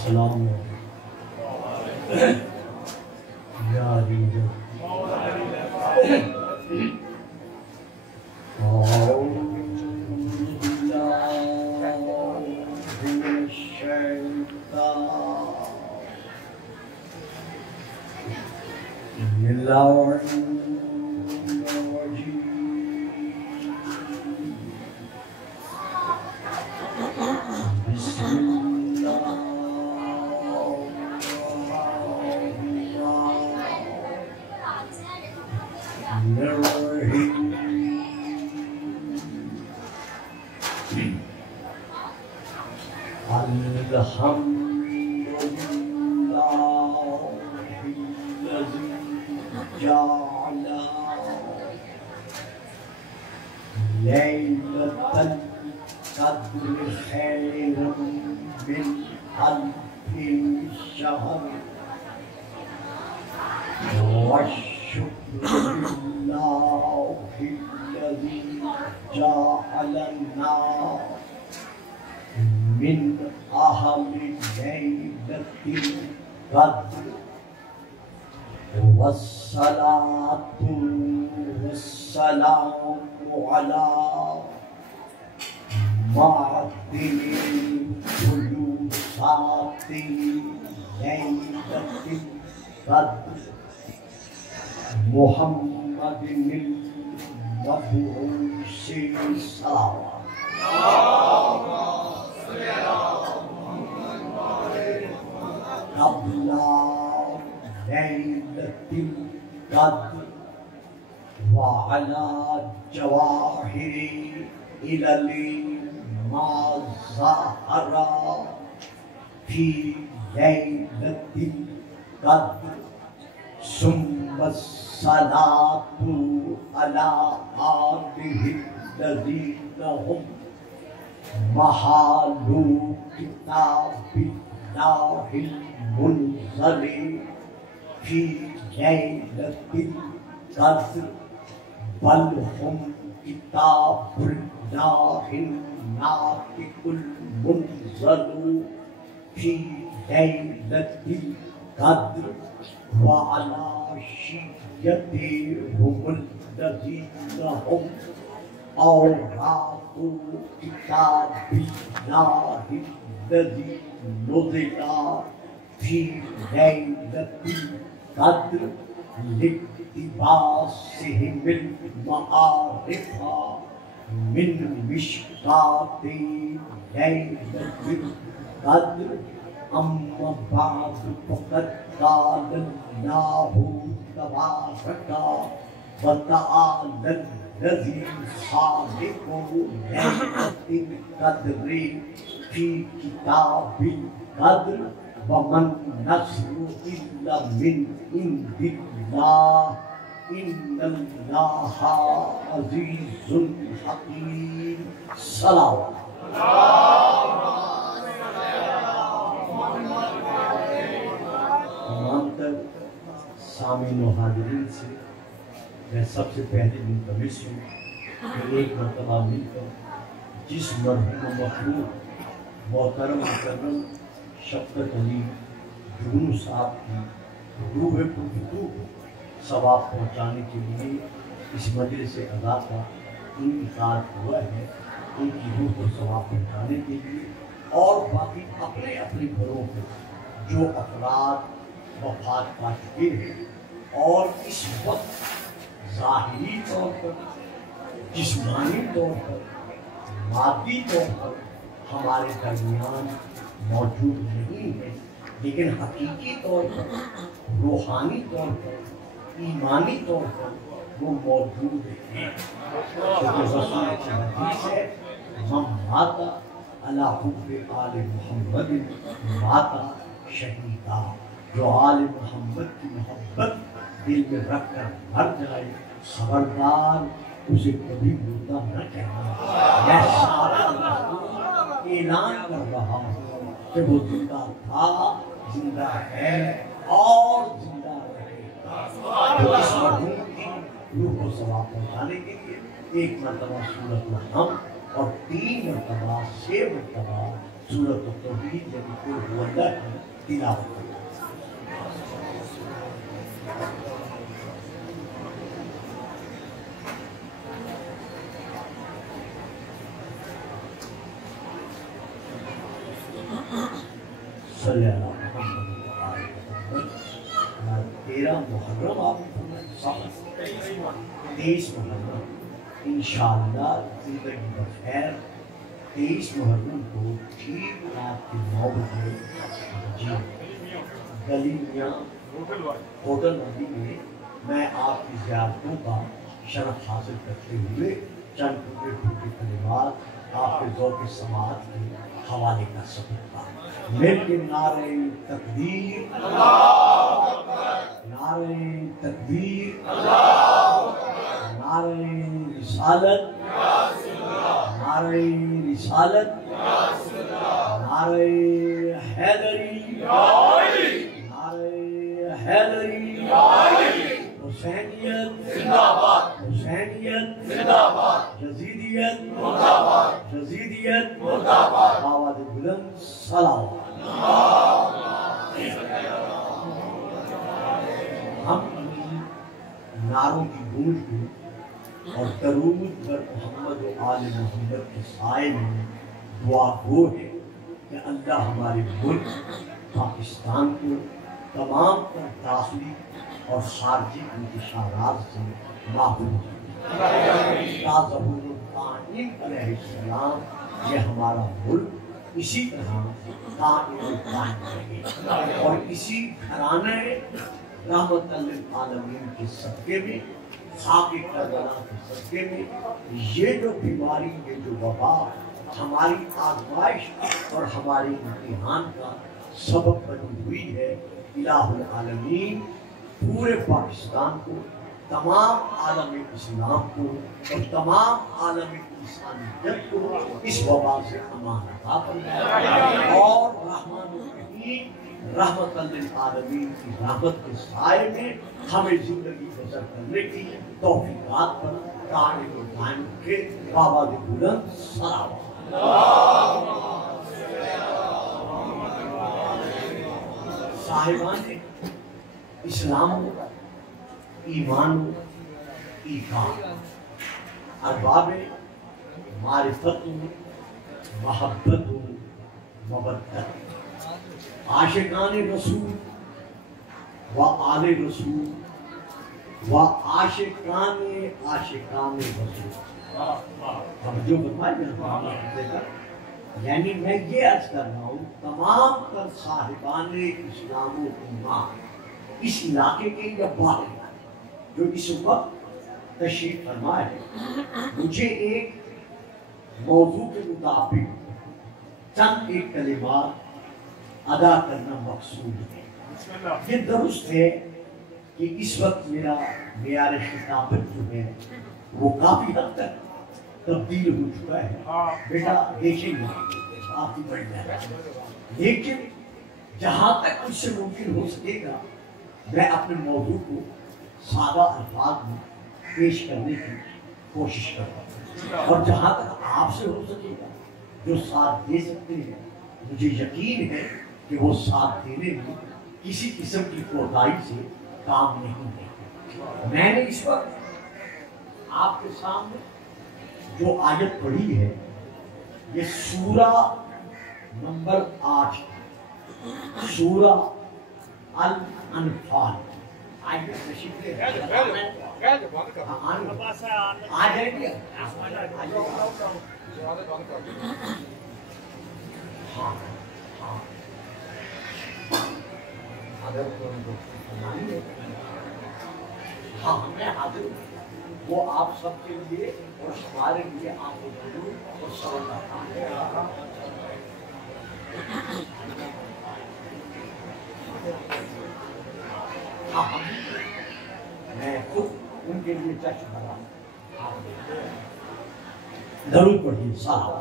السلام یا عزیز والصلاة والسلام على معدن الخلوصات ليلة القدر محمد المبعوث صلوات قبل ليلة القدر وعلى جواهر إلى ما ظهر في ليلة القدر ثم الصلاة على آله الذين هم محال كتاب الله المنزل في ليلة القدر بل هم كتاب الله الناطق المنزل في ليلة القدر وعلى شيعتهم الذين هم أوراق كتاب الله الذي نزل في ليلة القدر لاقتباسهم المعارف من مشكاة ليلة القدر أما بعد فقد قال الله تبارك وتعالى الذي خالق ليلة القدر في كتاب القدر ومن نصر إلا من عند الله إن الله عزيز حكيم صلوات تمام تر سامعین و حاضرین سے میں سب سے پہلے ملتمس ہوں کہ ایک مرتبہ مل کر جس مرحوم مخلوق محترم مکرم شفقت علی جنون صاحب کی روح پرفتو ثواب پہنچانے کے لیے اس مجلس ادا کا انعقاد ہوا ہے، ان کی روح کو ثواب پہنچانے کے لیے اور باقی اپنے اپنے گھروں کو جو افراد وفات پا چکے ہیں اور اس وقت ظاہری طور پر جسمانی طور پر مادی طور پر ہمارے درمیان موجود نہیں ہے لیکن حقیقی طور پر روحانی طور پر ایمانی طور پر وہ موجود ہیں۔ رسول کی حدیث ہے من مات علی حب آل محمد مات شہیدا، جو آل محمد کی محبت دل میں رکھ کر مر جائے خبردار اسے کبھی مردہ نہ کہنا۔ میں سارا اعلان کر رہا ہوں کہ وہ زندہ تھا، زندہ ہے اور زندہ رہے گا۔ تو اس مرحوم کی روح کو ثواب پہنچانے کے لیے ایک مرتبہ سورۃ الحمد اور 3 مرتبہ 6 مرتبہ سورۃ التوحید یعنی قل هو اللہ کی تلاوت کریں۔ صلی اللہ محمد و آل محمد۔ 13 محرم آپ نے 23 محرم انشاءاللہ زندگی بخیر 23 محرم کو ٹھیک رات کے 9 بجے جی گلی میاں ہوٹل ندی میں میں آپ کی زیارتوں کا شرف حاصل کرتے ہوئے چند ٹوٹے ٹوٹے کلمات آپ کے ذوق سماعت کے حوالے کا سکتا مل کے نعرہ تکبیر اللہ اکبر، نعرہ تکبیر اللہ اکبر، نعرہ رسالت نعرہ رسالت نعرہ حیدری نعرہ حیدری حسینیت زندہ باد، حسینیت زندہ باد، یزیدیت مردہ باد، یزیدیت مردہ باد، آواز بلند صلوات۔ ہم نعروں کی گونج کو اور درود پر محمد و آل محمد کے سائے میں دعا گو ہے کہ اللہ ہمارے ملک پاکستان کو تمام تر داخلی اور خارجی انتشارات سے محفوظ تا ظہور القائم علیہ السلام یہ ہمارا ملک اسی طرح قائم القائم رہے اور اسی گھرانے رحمت للعالمین کے صدقے میں خاک کربلا کے صدقے میں یہ جو بیماری یہ جو وبا ہماری آزمائش اور ہماری امتحان کا سبب بنی ہوئی ہے، الہ العالمین پورے پاکستان کو تمام عالم اسلام کو اور تمام عالم انسانیت کو اس وبا سے امان عطا فرمائے اور رحمان الرحیم رحمت للعالمین کی رحمت کے سائے میں ہمیں زندگی بسر کرنے کی توفیقات پر قائم و دائم رکھے۔ بابا دی بلند صلوات۔ صاحبان اسلام ایمان ایمان ارباب معرفت محبت مودت عاشقان رسول و آل رسول و عاشقان رسول۔ اب جو بتائے یعنی میں یہ عرض کر رہا ہوں تمام تر صاحبان اسلام و ایمان اس علاقے کے یا باہر جو اس وقت تشریف فرما ہے، مجھے ایک موضوع کے مطابق چند ایک کلمات ادا کرنا مقصود ہے۔ یہ درست ہے کہ اس وقت میرا معیار خطابت جو ہے وہ کافی حد تک تبدیل ہو چکا ہے، بیٹا دیکھیں گے آپ کی بڑھ جائے، لیکن جہاں تک مجھ سے ممکن ہو سکے گا میں اپنے موضوع کو سادہ الفاظ میں پیش کرنے کی کوشش کرتا ہوں، اور جہاں تک آپ سے ہو سکے گا جو ساتھ دے سکتے ہیں مجھے یقین ہے کہ وہ ساتھ دینے میں کسی قسم کی کوتاہی سے کام نہیں ہے۔ میں نے اس وقت آپ کے سامنے جو آیت پڑھی ہے یہ سورہ نمبر 8 سورہ الانفال آیت تشریف لے آ جائیں گے۔ ہاں ہاں ہاں میں حاضر ہوں، وہ آپ سب کے لیے اور ہمارے لیے آپ کو اور سوال میں خود ان کے لیے چشم بنا درود پڑھیے صاحب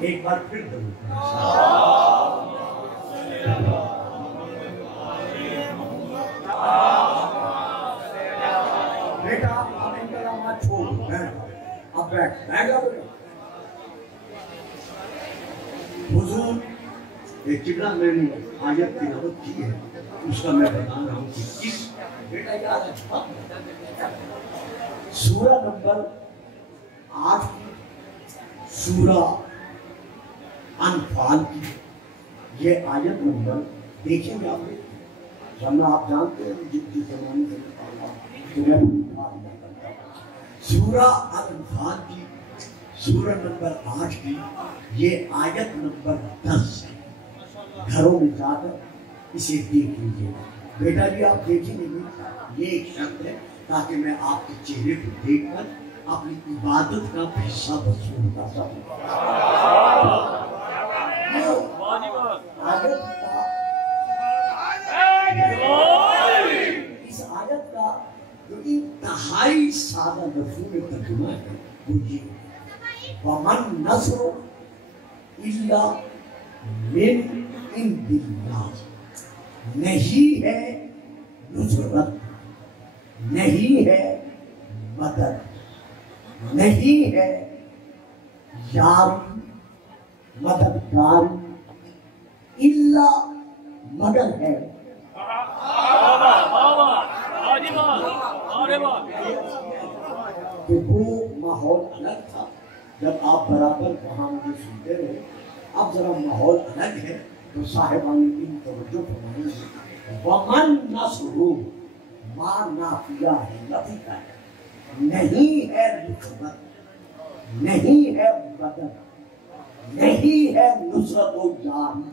ایک بار پھر درود بیٹا اب بیٹھ گا بیٹا. حضور ایک جگہ میں نے آیت تلاوت کی ہے، اس کا میں بتا رہا ہوں کہ کس بیٹا یاد ہے سورہ نمبر 8 کی، سورہ انفال کی یہ آیت نمبر دیکھیں گے آپ. جملہ آپ جانتے ہیں جتنی زمانے سے سورہ انفال کی سورہ نمبر 8 کی یہ آیت نمبر 10 ہے. گھروں میں جا کر اسے دیکھ لیجیے. بیٹا جی آپ دیکھیں گے یہ ایک شرط ہے تاکہ میں آپ کے چہرے کو دیکھ کر اپنی عبادت کا حصہ وصول کر سکوں. اس آیت کا جو انتہائی سادہ مفہوم ترجمہ ہے وہ یہ ہے وَمَن نَصْرُ إِلَّا مِنْ عِنْدِ اللَّهِ. نہیں ہے نصرت، نہیں ہے مدد، نہیں ہے یاری مددگاری الا مگر ہے کہ وہ ماحول الگ تھا جب آپ برابر وہاں مجھے سنتے رہے. اب ذرا ماحول الگ ہے تو صاحبان ان توجہ فرمائیں. ومن نصرہ ما نافیہ ہے نفی کا ہے. نہیں ہے نصرت، نہیں ہے مدد، نہیں ہے نصرت و جاری،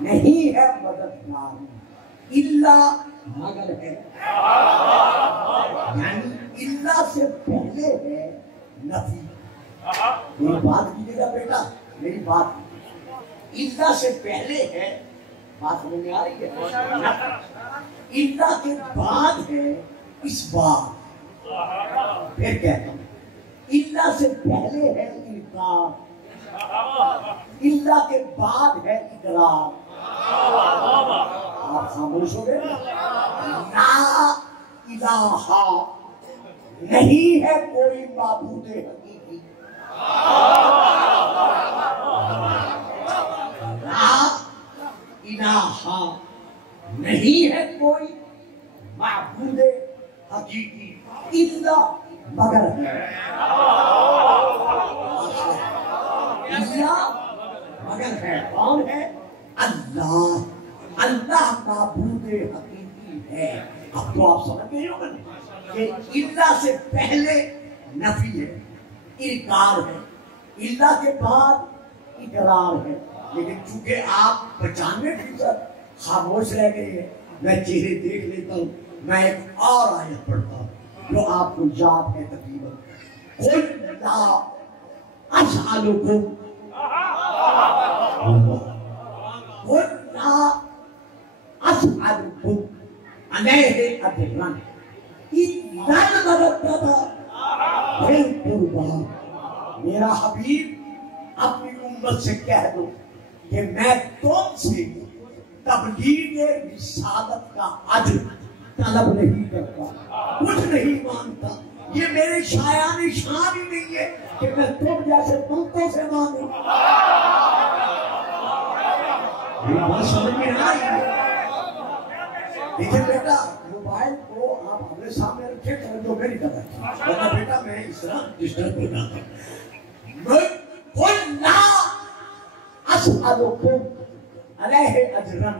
نہیں ہے مددگاری الا مگر ہے. یعنی الا سے پہلے ہے نفی. میری بات کیجیے گا بیٹا، میری بات الا سے پہلے ہے بات سمجھ میں آ رہی ہے. الا کے بعد ہے اس بات. پھر کہتا ہوں الا سے پہلے ہے انکار، الا کے بعد ہے اقرار. آپ خاموش ہو گئے. لا الہ نہیں ہے کوئی معبود حقیقی. لا الہ نہیں ہے کوئی معبود حقیقی الا مگر ہے. الا مگر ہے. کون ہے؟ اللہ. اللہ معبود حقیقی ہے. اب تو آپ سمجھ گئے ہو کہ الا سے پہلے نفی ہے، انکار ہے، الا کے بعد اقرار ہے. لیکن چونکہ آپ 95% خاموش رہ گئے ہیں، میں چہرے دیکھ لیتا ہوں. میں ایک اور آیت پڑھتا ہوں جو آپ کو یاد ہے تقریباً. قُلْ لَا أَسْأَلُكُمْ قُلْ لَا أَسْأَلُكُمْ عَلَيْهِ أَجْرًا إِلَّا الْمَوَدَّةَ فِي الْقُرْبَىٰ. میرا حبیب اپنی امت سے کہہ دو کہ میں تم سے تبلیغ رسالت کا اجر طلب نہیں کرتا، کچھ نہیں مانتا. یہ میری شایان شان ہی نہیں ہے کہ میں تم جیسے بندوں سے مانگوں. یہ بات سمجھ میں آ رہی ہے. دیکھیں بیٹا موبائل کو آپ ہمارے سامنے رکھے توجہ میری طرف. ورنہ بیٹا میں اس طرح ڈسٹرب ہو جاتا ہوں. قُلْ لَا أَسْأَلُكُمْ عَلَيْهِ أَجْرًا.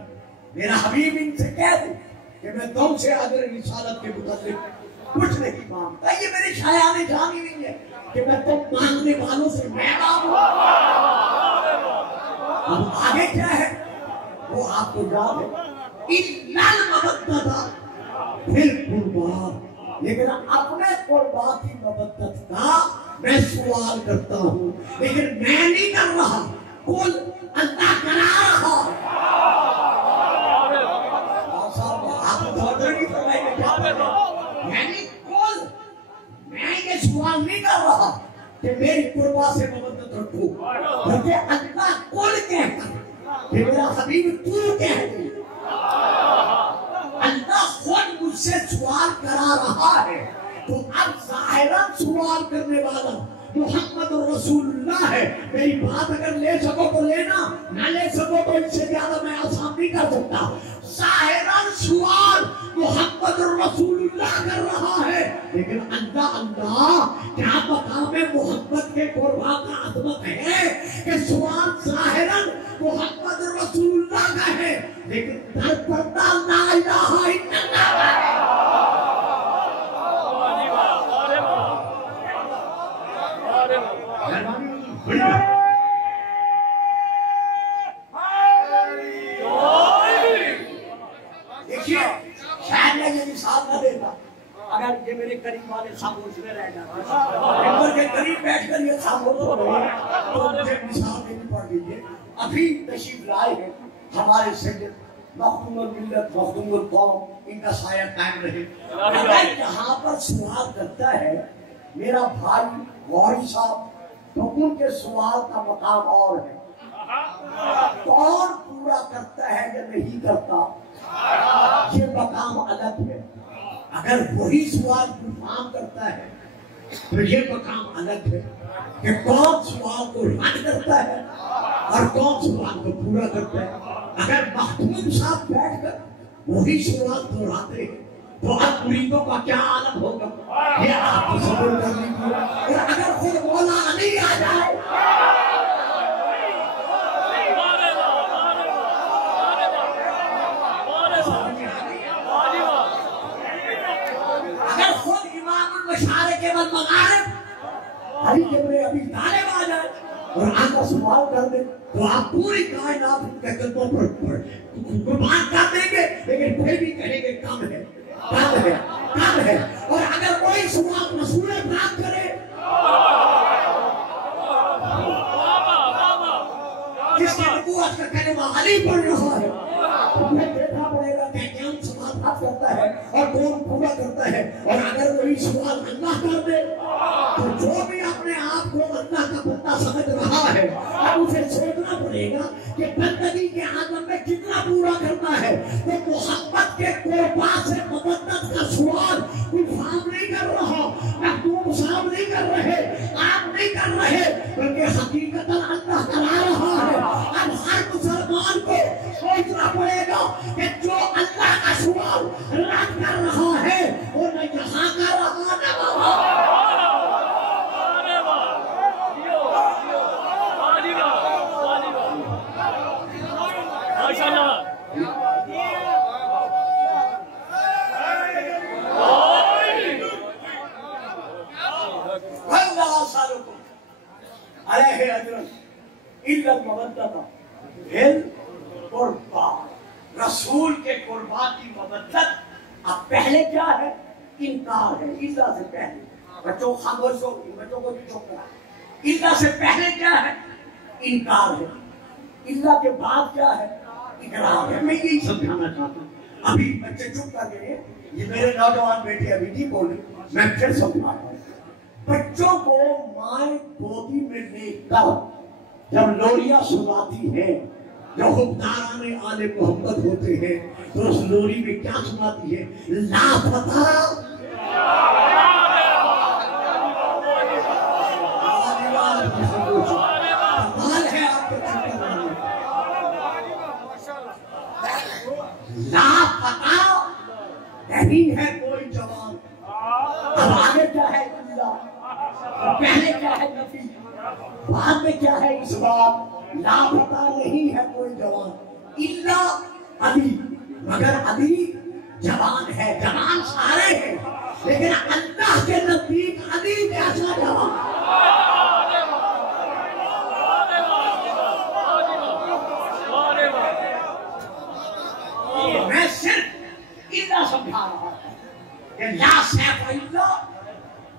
میرا حبیب ان سے کہہ دو کہ میں تم سے اجر رسالت کے متعلق کچھ نہیں مانگتا. یہ میری شایان جان ہی نہیں ہے کہ میں تم مانگنے والوں سے میں مانگوں. اب آگے کیا ہے وہ آپ کو یاد ہے. إِلَّا الْمَوَدَّةَ فِي الْقُرْبَىٰ. لیکن اپنے قربا کی مودت کا میں سوال کرتا ہوں، لیکن میں نہیں کر رہا. قل اللہ کرا رہا. یعنی قل میں یہ سوال نہیں کر رہا کہ میری قربا سے مودت رکھو، بلکہ اللہ قل کہتا کہ میرا حبیب تو کہہ دے. اللہ خود مجھ سے سوال کرا رہا ہے تو اب ظاہراً سوال کرنے والا محمد رسول ہے. میری بات اگر لے سکو تو لینا, نہ لے سکو تو اس سے زیادہ میں آسان نہیں کر سکتا. ظاہراً سوال محمد رسول اللہ کر رہا ہے, لیکن اللہ کیا مقام محمد کے قربان کا عظمت ہے کہ سوال ظاہراً محمد رسول اللہ کا ہے, لیکن در پردہ لا الہ الا اللہ ہے. دیکھیے شاید میں یہ مثال نہ دیتا اگر یہ میرے قریب والے خاموش میں رہ جاتے, ممبر کے قریب بیٹھ کر یہ خاموش ہو رہے ہیں تو مجھے مثال نہیں پڑ دیجیے. ابھی تشریف لائے ہیں ہمارے سید مخدوم الملت مخدوم القوم, ان کا سایہ قائم رہے. اگر یہاں پر سوال کرتا ہے میرا بھائی غوری صاحب, تو ان کے سوال کا مقام اور ہے. کون پورا کرتا ہے یا نہیں کرتا یہ مقام الگ ہے. اگر وہی سوال کنفرم کرتا ہے تو یہ مقام الگ ہے کہ کون سوال کو رد کرتا ہے اور کون سوال کو پورا کرتا ہے. اگر مخدوم صاحب بیٹھ کر وہی سوال دہراتے ہیں تو اب مریدوں کا کیا عالم ہوگا, یہ آپ تصور کر لیجیے. اور اگر خود مولا علی آ جائے مشارق والمغارب علی جبر ابی طالب آ جائے اور آپ کا سوال کر دیں تو آپ پوری کائنات کے قدموں پر قربان کر دیں گے, لیکن پھر بھی کہیں گے کم ہے کم ہے کم ہے. اور اگر کوئی سوال رسول پاک کرے جس کی نبوت کا کلمہ علی پڑھ رہا ہے تو پھر دیکھنا پڑے گا کہ کون سوال حق کرتا ہے اور کون پورا کرتا ہے. اور اگر وہی سوال اللہ کر دے تو جو بھی اپنے آپ کو اللہ کا بندہ سمجھ رہا ہے اب اسے سوچنا پڑے گا کہ بندگی کے عالم میں کتنا پورا کرنا ہے. تو محبت کے قربان سے مبدت کا سوال کوئی فام نہیں کر رہا, مخدوم صاحب نہیں کر رہے, آپ نہیں کر رہے, بلکہ حقیقت اللہ کرا رہا ہے. اب ہر مسلمان کو سوچنا پڑے گا کہ جو اللہ کا سوال رد کر رہا ہے وہ نہ یہاں کر رہا نہ وہاں. رسول کے قربان کی مبدت. اب پہلے کیا ہے؟ انکار ہے. اللہ سے پہلے بچوں خاموش ہو, بچوں کو بھی چپ کرا. اللہ سے پہلے کیا ہے؟ انکار ہے. اللہ کے بعد کیا ہے؟ اقرار ہے. میں یہی سمجھانا چاہتا ہوں. ابھی بچے چپ کر گئے, یہ میرے نوجوان بیٹے ابھی نہیں بولے, میں پھر سمجھا رہا ہوں. بچوں کو مائیں گودی میں لے کر جب لوریاں سناتی ہیں, جو حکمران آل محمد ہوتے ہیں, تو اس لوری میں کیا سناتی ہے؟ لاپتہ لاپتہ نہیں ہے کوئی جوان. اب آگے کیا ہے اللہ, پہلے کیا ہے نفی, بعد میں کیا ہے اس بات. لاپتہ نہیں ہے کوئی جوان اللہ علی, مگر علی جوان ہے. جوان سارے ہیں لیکن اللہ کے نزدیک علی جیسا جوان. میں صرف اللہ سمجھا رہا ہوں کہ لا سیف اللہ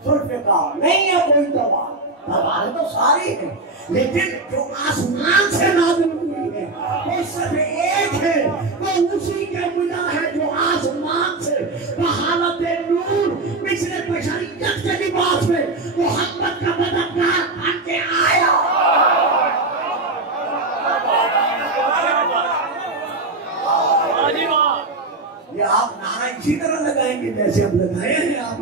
ذوالفقار, نہیں ہے کوئی جوان. تلواریں تو ساری ہیں لیکن جو آسمان سے نازل ہوئی ہے وہ صرف ایک ہے, وہ اسی کے ملا ہے جو آسمان سے بحالت نور مثل بشریت کے لباس میں محمد کا مددگار بن کے آیا. یہ آپ نعرہ اسی طرح لگائیں گے جیسے ہم لگائے ہیں. آپ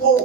2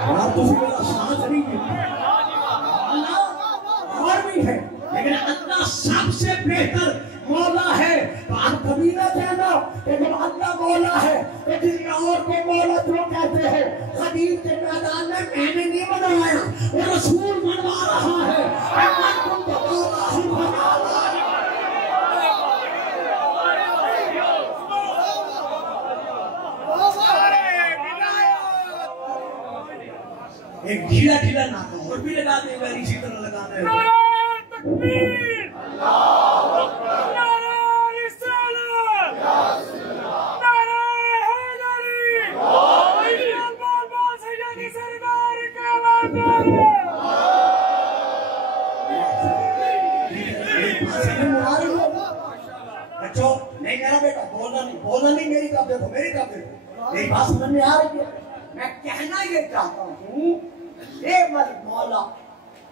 یار تجھے میرا ساتھ نہیں دیتا. اللہ اور بھی ہے لیکن اللہ سب سے بہتر مولا ہے. تو آپ کبھی نہ کہنا کہ جب اللہ مولا ہے تو کسی اور کو مولا کیوں کہتے ہیں. حدیث کے میدان میں نے نہیں بنوایا, وہ رسول بنوا رہا ہے. ایک ڈھیلا ڈھیلا ناکا اور بھی لگا دے گا, اسی طرح لگانا ہے. تکبیر, اللہ اکبر, نعرہ رسالت, نعرہ حیدری, بول بول سیدی سردار کا بندر. بچوں نہیں میرا بیٹا بولنا نہیں, میری طرف دیکھو, میری بات سمجھ میں آ رہی ہے. میں کہنا یہ چاہتا ہوں نعم المولا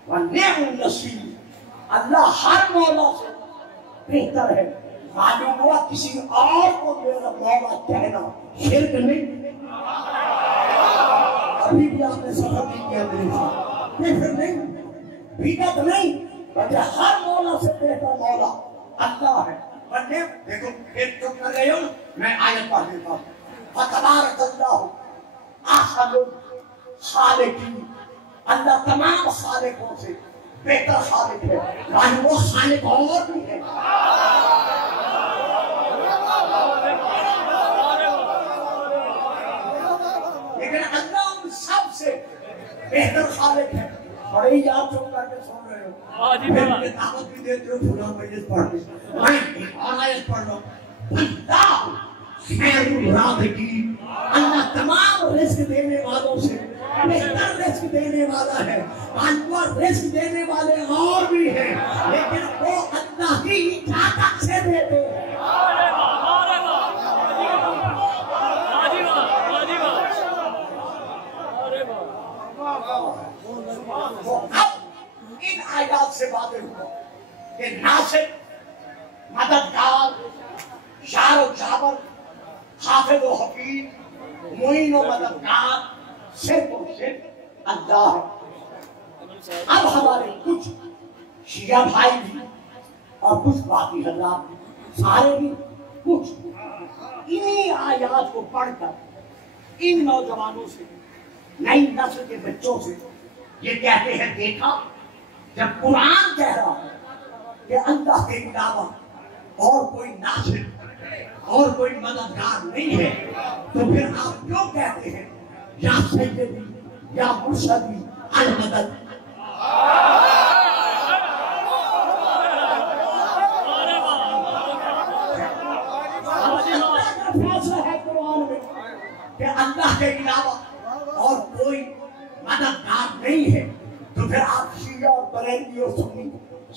و نعم النصیر, اللہ ہر مولا سے بہتر ہے. معلوم ہوا کسی اور کو میرا مولا کہنا شرک نہیں. ابھی بھی آپ نے سفر نہیں کیا میرے ساتھ, کفر نہیں, بدعت نہیں, بلکہ ہر مولا سے بہتر مولا اللہ ہے. ورنہ دیکھو ایک چپ کر گئے ہو, میں آیت پڑھ دیتا ہوں. فتبارک اللہ احسن الخالقین, اللہ تمام خالقوں سے بہتر خالق ہے, یعنی وہ خالق اور بھی ہے. لیکن اللہ ان سب سے بہتر خالق ہے. بڑے ہی آپ چپ کر کے سن رہے ہو, پھر مجھے دعوت بھی دیتے ہو فلاں مجلس پڑھ کے. میں ایک اور آیت پڑھ رہا ہوں, اللہ خیر الرازقین, اللہ تمام رزق دینے والوں سے بہتر رزق دینے والا ہے. اللہ رزق دینے والے اور بھی ہیں لیکن وہ اللہ کی اجازت سے دیتے ہیں. وہ اب ان آیات سے واضح ہوا کہ ناصر, مددگار, شار و جابر, حافظ و حفیظ, معین و مددگار صرف اور صرف اللہ ہے. اب ہمارے کچھ شیعہ بھائی بھی اور کچھ باقی حضرات بھی, سارے بھی کچھ انہی آیات کو پڑھ کر ان نوجوانوں سے, نئی نسل کے بچوں سے یہ کہتے ہیں دیکھا جب قرآن کہہ رہا ہے کہ اللہ کے علاوہ اور کوئی ناصر اور کوئی مددگار نہیں ہے, تو پھر آپ کیوں کہتے ہیں یا سیدی یا مرشدی المدد. فیصلہ ہے قرآن میں کہ اللہ کے علاوہ اور کوئی مددگار نہیں ہے, تو پھر آپ شیعہ اور بریلوی اور سنی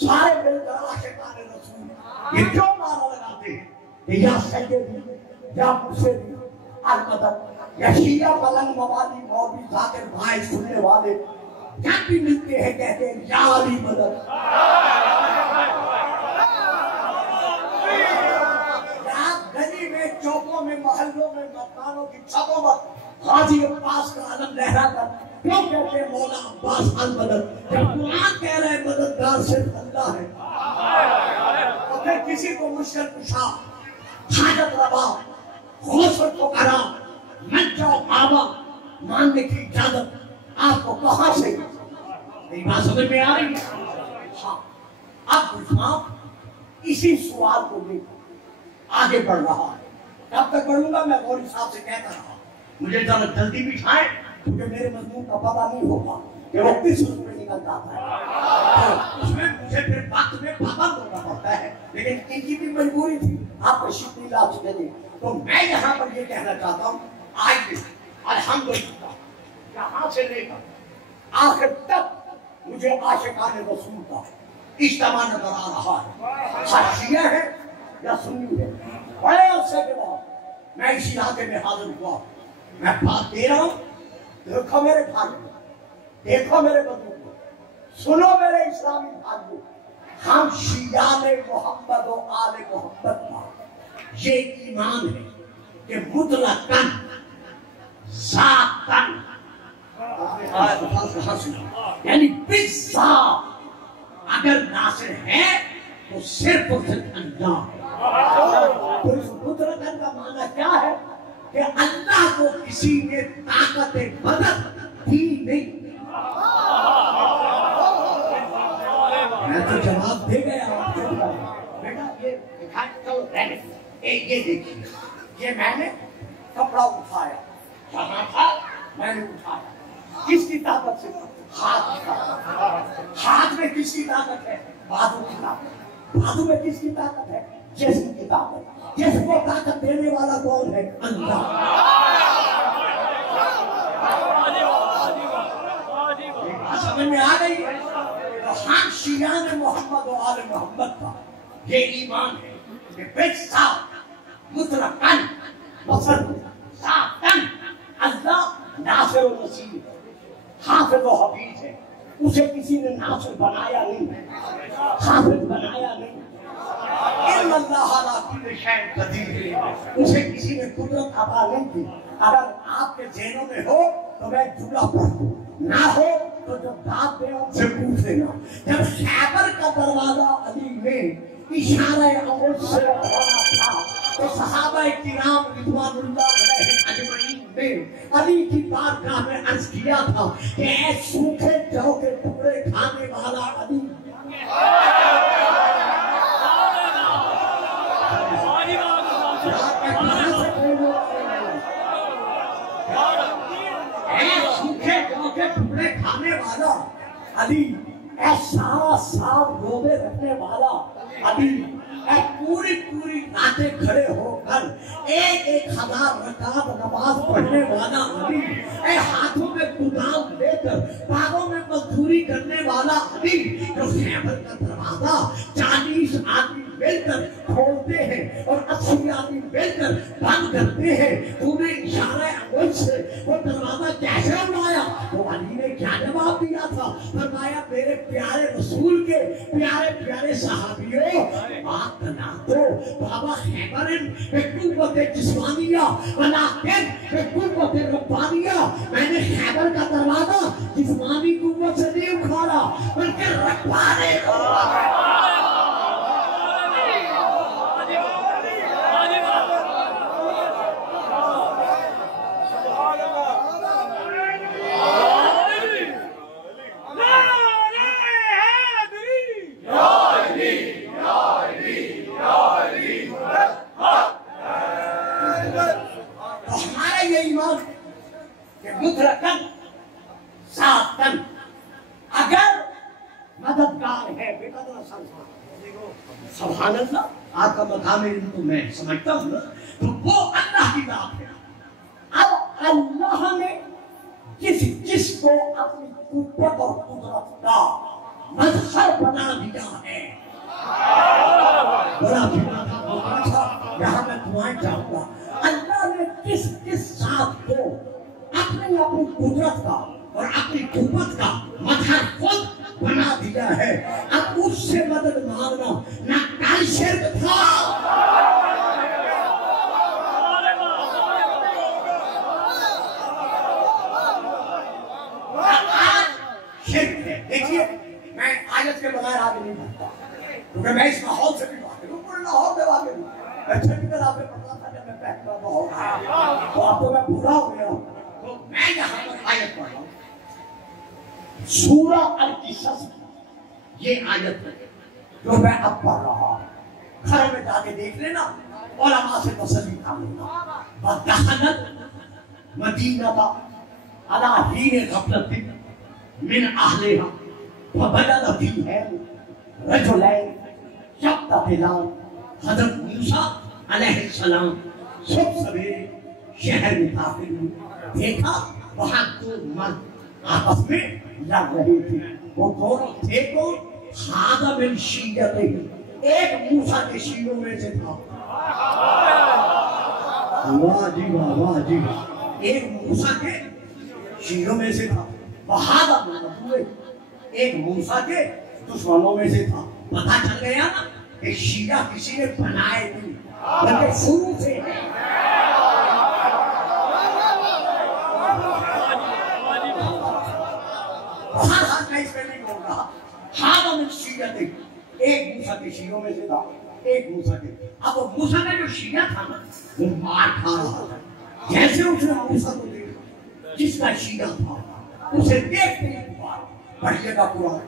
سارے مل کر عاشقان رسول یہ کیوں نعرہ لگاتے ہیں کہ یا سیدی یا مرشدی المدد. یا شیعہ ملنگ موالی مولوی ذاکر بھائی سننے والے جب بھی ملتے ہیں کہتے ہیں یا علی مدد. گلی میں, چوکوں میں, محلوں میں, مکانوں کی چھتوں پر غازی عباس کا علم لہرا کر کیوں کہتے ہیں مولا عباس المدد, جب قرآن کہہ رہے ہیں مددگار صرف اللہ ہے. تو پھر کسی کو مشکل کشا, حاجت روا, غوث الفقراء, منجا و آبا ماننے کی اجازت آپ کو کہاں سے؟ میری بات سمجھ میں آ رہی ہے؟ ہاں. اب اسلام اسی سوال کو لے آگے بڑھ رہا ہے. کب تک بڑھوں گا میں غوری صاحب سے کہتا رہا, مجھے ذرا جلدی بٹھائیں کیونکہ میرے مضمون کا پتہ نہیں ہوگا کہ وہ کس وقت میں نکل جاتا ہے. اس میں مجھے پھر وقت میں پابند ہونا پڑتا ہے, لیکن ان کی بھی مجبوری تھی, آپ کو شکریہ لا چکے تھے. تو میں یہاں پر یہ کہنا چاہتا ہوں, آئیے الحمدللہ یہاں سے لے کر آخر تک مجھے عاشقان رسول کا اجتماع نظر آ رہا ہے. ہر شیعہ ہے یا سنی ہے. بڑے عرصے کے بعد میں اس علاقے میں حاضر ہوا, میں بات دے رہا ہوں. دیکھو میرے بھائی, دیکھو میرے بزرگوں, سنو میرے اسلامی بھائیوں, ہم شیعان محمد و آل محمد کا یہ ایمان ہے کہ مطلقاً ذاتاً یعنی بالذات اگر ناصر ہے تو صرف اور صرف اللہ ہے۔ تو اس قدرت کا معنی کیا ہے کہ اللہ کو کسی نے طاقت مدد دی نہیں۔ میں تو جواب دے گیا آپ کو، بیٹا یہ دکھائیں چلو رہنے یہ دیکھیے، یہ میں نے کپڑا اٹھایا، جہاں تھا میں نے اٹھایا، کس کی طاقت سے؟ ہاتھ کی طاقت۔ ہاتھ میں کس کی طاقت ہے؟ بازو کی طاقت۔ بازو میں کس کی طاقت ہے؟ جسم کی طاقت۔ جسم کو طاقت دینے والا کون ہے؟ اللہ۔ سمجھ میں آ گئی ہے؟ تو ہم شیعان محمد و آل محمد کا یہ ایمان ہے کہ بالذات مطلقاً ذاتاً اللہ ناصر و نصیر ہے، حافظ و حفیظ ہے۔ اسے کسی نے ناصر بنایا نہیں، حافظ بنایا نہیں۔ ان اللہ علی کل شیء قدیر، اسے کسی نے قدرت عطا نہیں کی۔ اگر آپ کے ذہنوں میں ہو تو میں جملہ پڑھ دوں، نہ ہو تو جب داد دے ان سے پوچھ لینا۔ جب خیبر کا دروازہ علی نے اشارہ انگل سے کھولا تھا تو صحابہ کرام رضوان اللہ علیہم اجمعین نے علی کی بارگاہ میں عرض کیا تھا کہ اے سوکھے جو کے ٹکڑے کھانے والا علی، ٹکڑے کھانے والا علی، اے سارا سال روزے رکھنے والا علی، اے پوری راتیں کھڑے ہو کر 1000 رکعت نماز پڑھنے والا علی، اے ہاتھوں میں گودام لے کر باغوں میں مزدوری کرنے والا علی، جو خیبر کا دروازہ 40 آدمی مل کر کھولتے ہیں اور 80 آدمی مل کر بند کرتے ہیں، تو نے اشارہ انگل سے وہ دروازہ کیسے اڑایا؟ تو علی نے کیا جواب دیا تھا؟ فرمایا میرے پیارے رسول کے پیارے صحابیوں، بات نہ تو بابا خیبرن بقوت جسمانیہ ولیکن بقوت ربانیہ، میں نے خیبر کا دروازہ جسمانی قوت سے نہیں اکھاڑا بلکہ ربانی قوت۔ مطلقاً ذاتاً اگر مددگار ہے، سبحان اللہ، آپ کا مقام علم تو میں سمجھتا ہوں، تو وہ اللہ کی ذات ہے۔ اب اللہ نے جس کو اپنی قوت اور قدرت کا مظہر بنا دیا ہے، بڑا بنا تھا، یہاں میں دعائیں چاہوں گا، اللہ نے کس ذات کو اپنی قدرت کا اور اپنی قوت کا مظہر خود بنا دیا ہے، اب اس سے مدد مانگنا نہ کل شرک تھا، شرک ہے۔ دیکھیے میں آیت کے بغیر آگے نہیں بڑھتا کیونکہ میں اس ماحول سے بھی واقع ہوں، پورا لاہور میں واقع ہوں۔ میں چھٹی کر آپ نے پڑھا تھا جب میں پہلا ماحول آیا تو آپ کو میں پورا ہو گیا ہوں۔ تو میں یہاں پر آیت پڑھ رہا ہوں، سورہ القصص یہ آیت ہے جو میں اب پڑھ رہا ہوں، گھر میں جا کے دیکھ لینا، علماء سے تسلی کر لینا۔ وَدَخَلَتْ مَدِینَةَ عَلَىٰ حِینِ غَفْلَةٍ من اہلها فبلغ فیہم رجلین یقتتلان، حضرت موسیٰ علیہ السلام صبح سویرے شہر میں داخل ہوئے، دیکھا وہاں دو مرد آپس میں لڑ رہے تھے، وہ دونوں تھے کون؟ ہذا من شیعتہ، ایک موسیٰ کے شیعوں میں سے تھا، واہ جی واہ واہ جی، ایک موسیٰ کے شیعوں میں سے تھا، وہذا من، ایک موسیٰ کے دشمنوں میں سے تھا۔ پتہ چل گیا نا کہ شیعہ کسی نے بنائے نہیں بلکہ شروع سے ہے۔ میں نہیں بول رہا. ہاں من شیعہ ایک موسیٰ کے شیعوں میں سے تھا, ایک موسیٰ کے. اب وہ موسیٰ کا جو شیعہ تھا نا وہ مار کھا رہا تھا. جیسے اس نے موسیٰ کو دیکھا جس کا شیعہ تھا اسے دیکھتے ہی پکارا. پڑھیے گا قرآن.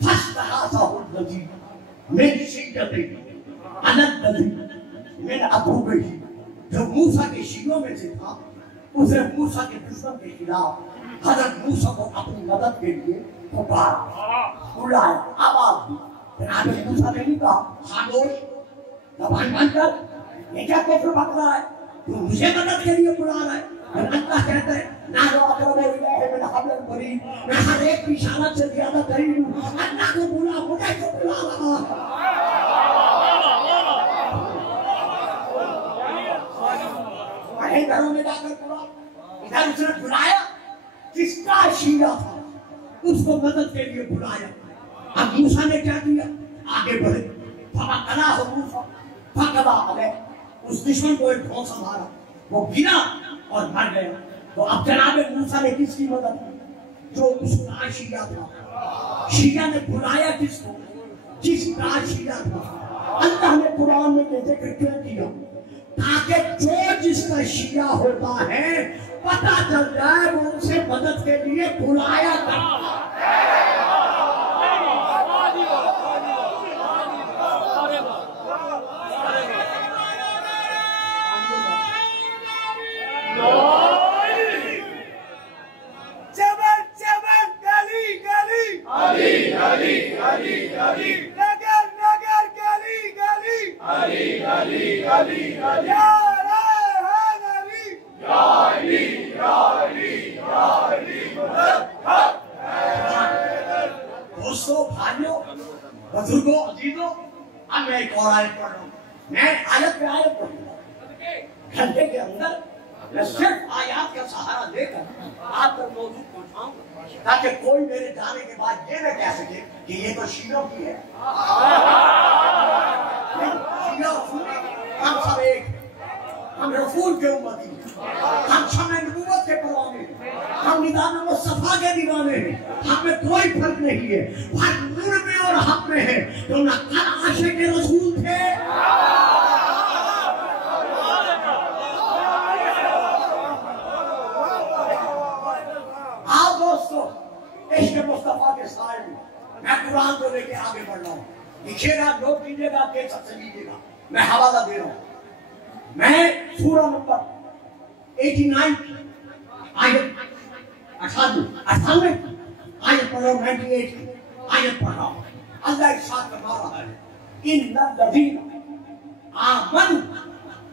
فاستغاثہ الذی من شیعته علی الذی من عدوہ. جو موسیٰ کے شیعوں میں سے تھا اسے موسیٰ کے دشمن کے خلاف حضرت موسیٰ کو اپنی مدد کے لیے پکارا, بلایا, آواز دی. جناب موسیٰ نے نہیں کہا خاموش زبان بند کر, یہ کیا کفر بک رہا ہے, تو مجھے مدد کے لیے بلا رہا ہے. اللہ کہتا ہے نحن اقرب الیہ من حبل الورید, میں ہر ایک کی شانت سے زیادہ قریب ہوں. اللہ کو بلا, مجھے کو بلا رہا ہے. پڑھیں گھروں میں جا کر قرآن. ادھر اس نے بلایا جس کا شیعہ تھا اس کو مدد کے لیے بلایا. اب موسیٰ نے کیا کیا, آگے بڑھے. فَقَلَاهُ مُوسَىٰ فَقَلَا عَلَيْهِ, اس دشمن کو ایک ڈھونسا مارا, وہ گرا اور مر گیا. تو اب جناب موسیٰ نے کس کی مدد کی, جو اس کا شیعہ تھا. شیعہ نے بلایا کس کو, جس کا شیعہ تھا. اللہ نے قرآن میں یہ ذکر کیوں کیا, تاکہ جو جس کا شیعہ ہوتا ہے پتہ چل جائے وہ ان سے مدد کے لیے بلایا کرتا ہے. دوستو, بھائیوں, بزرگوں, عزیزوں, اب میں ایک اور آیت پڑھ رہا ہوں. میں آیت پہ آیت پڑھوں گا گھنٹے کے اندر. میں صرف آیات کا سہارا لے کر آپ پر موضوع پہنچاؤں تاکہ کوئی میرے جانے کے بعد یہ نہ کہہ سکے کہ یہ تو شیعوں کی ہے. شیعہ اور سنی ہم سب ایک, ہم رسول کے امتی ہیں, ہم شمع نبوت کے پروانے ہیں, ہم نظام مصطفیٰ کے دیوانے ہیں. ہم میں کوئی فرق نہیں ہے, فرق نور میں اور حق میں ہے. تو نہ کل عاشق رسول تھے, آؤ دوستو عشق مصطفیٰ کے سائے میں قرآن کو لے کے آگے بڑھ رہا ہوں. لکھیے گا, نوٹ کیجیے گا, دیکھ سب سے لیجیے گا. میں حوالہ دے رہا ہوں. میں سورہ نمبر 89 آیت 98 آیت پڑھ رہا ہوں, 98 آیت پڑھ رہا ہوں. اللہ ارشاد فرما رہا ہے ان الذین آمنوا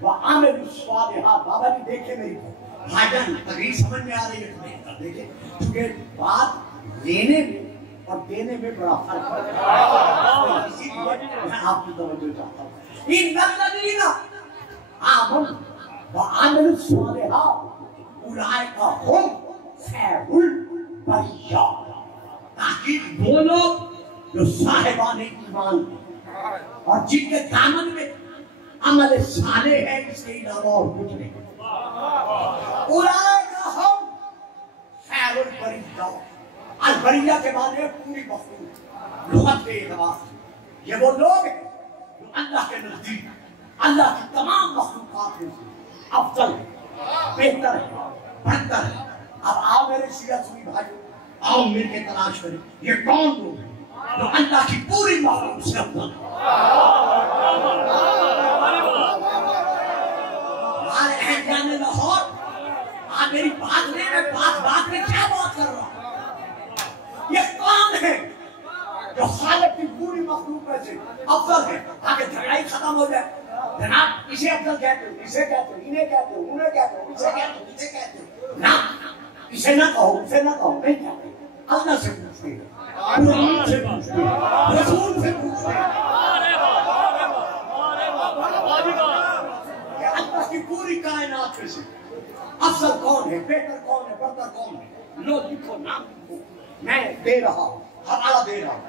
وعملوا الصالحات. بابا جی دیکھیں میری بھائی جان, تقریر سمجھ میں آ رہی ہے تو دیکھیں, کیونکہ بات لینے میں اور دینے میں بڑا فرق ہے. اسی لیے میں آپ کی توجہ چاہتا ہوں. ان الذین آمنوا وعملوا الصالحات اولئک هم خیر البریہ. تاکہ وہ لوگ جو صاحبان ایمان ہیں اور جن کے دامن میں عمل صالح ہے, اس کے علاوہ اور کچھ نہیں. اولئک هم خیر البریہ. البریہ کے معنی پوری مخلوق لغت کے اعتبار سے. یہ وہ لوگ ہیں جو اللہ کے نزدیک اللہ کی تمام مخلوقات میں افضل ہے, بہتر ہے, بہتر ہے. اب آؤ میرے شیعہ سنی بھائیو, آؤ مل کے تلاش کریں یہ کون لوگ ہیں جو اللہ کی پوری مخلوق سے افضل ہے. ہمارے اہلیان لاہور, آپ میری بات لیں, میں بات میں کیا بات کر رہا ہوں. یہ کون ہے جو خالق کی پوری مخلوق میں سے افضل ہے, تاکہ جھگڑائی ختم ہو جائے. جناب اسے افضل کہتے ہو, اسے کہتے ہو, انہیں کہتے ہو, انہیں کہتے ہو, اسے کہتے ہو, اسے کہتے ہو. نا, اسے نہ کہو, اسے نہ کہو, نہیں کہتے. اللہ سے پوچھتے ہیں, قرآن سے پوچھتے ہیں, رسول سے پوچھتے ہیں. کہ اللہ کی پوری کائنات میں سے افضل کون ہے, بہتر کون ہے, برتر کون ہے. لو لکھو, نام لکھو, میں دے رہا ہوں, حوالہ دے رہا ہوں.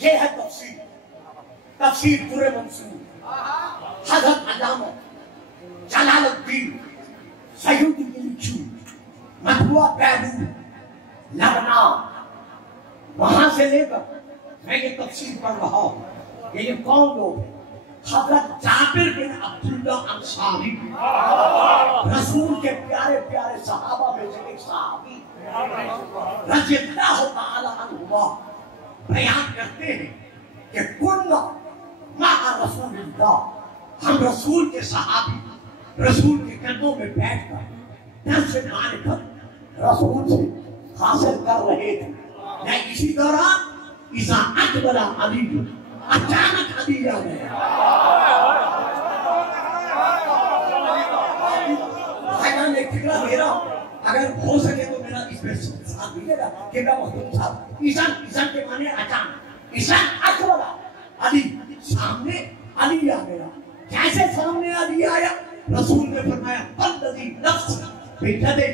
یہ ہے تفسیر, تفسیر پورے منصور حضرت علامہ جلال الدین سیوطی کی لکھی مطبوعہ پہلو لبنان, وہاں سے لے کر میں یہ تفسیر پڑھ رہا ہوں کہ یہ کون لوگ ہیں؟ حضرت جابر بن عبداللہ انصاری رسول کے پیارے پیارے صحابہ میں سے ایک صحابی رضی اللہ تعالی عنہ بیان کرتے ہیں کہ کننا مع رسول اللہ، ہم رسول کے صحابی رسول کے قدموں میں بیٹھ کر درس معرفت رسول سے حاصل کر رہے تھے۔ میں اسی دوران اذا اقبل علی، اچانک علی آ گیا۔ بھائیان ایک فکرہ میرا اگر ہو سکے تو میرا اس میں ساتھ دیجیے گا کہ میں مختلف صاحب ایزن کے معنی اچانک، ایزن اقبل علی، سامنے علی آ گیا۔ کیسے سامنے علی آیا؟ رسول نے فرمایا والذی نفس بیدے،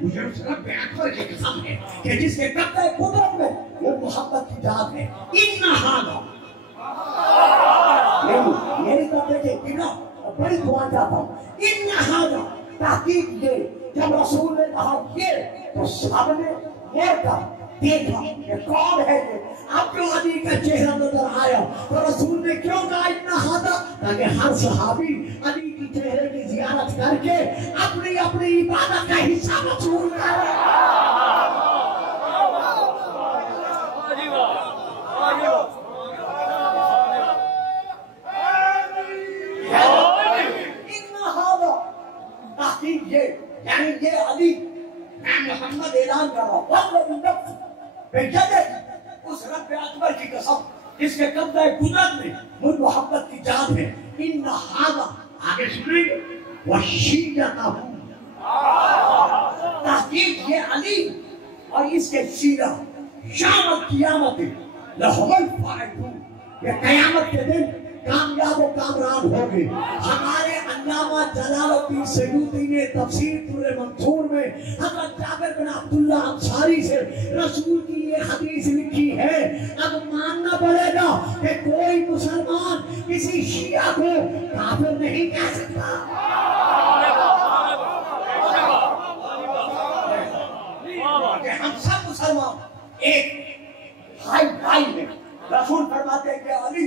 مجھے اس رب اکبر کی قسم ہے کہ جس کے قبضہ قدرت میں وہ محبت کی جان ہے، انہا میری طرف دیکھیں کہ بڑی دعا چاہتا ہوں، انہا تحقیق یہ جب رسول نے کہا یہ تو سب نے مڑ کر دیکھا یہ کون ہے یہ، اب جو علی کا چہرہ نظر آیا تو رسول نے کیوں کہا انہا تاکہ ہر صحابی علی کی چہرے کی زیارت کر کے اپنی اپنی عبادت کا حصہ وصول کرے۔ یہ یعنی یہ علی، میں محمد اعلان کر رہا ہوں والذی نفس بیدہ، اس رب اکبر کی قسم جس کے قبضہ قدرت میں مجھ محبت کی جان ہے، ان ھذا، آگے سنیں گے، وشیعتہ، تحقیق یہ علی اور اس کے شیعہ شام القیامت لہم الفائزون، یہ قیامت کے دن کامیاب و کامران ہوگے۔ ہمارے علامہ جلال الدین سیوطی نے تفسیر در منصور میں حضرت جابر بن عبداللہ انصاری سے رسول کی یہ حدیث لکھی ہے۔ اب ماننا پڑے گا کہ کوئی مسلمان کسی شیعہ کو کافر نہیں کہہ سکتا۔ کہ ہم سب مسلمان ایک بھائی ہیں۔ رسول فرماتے ہیں کہ علی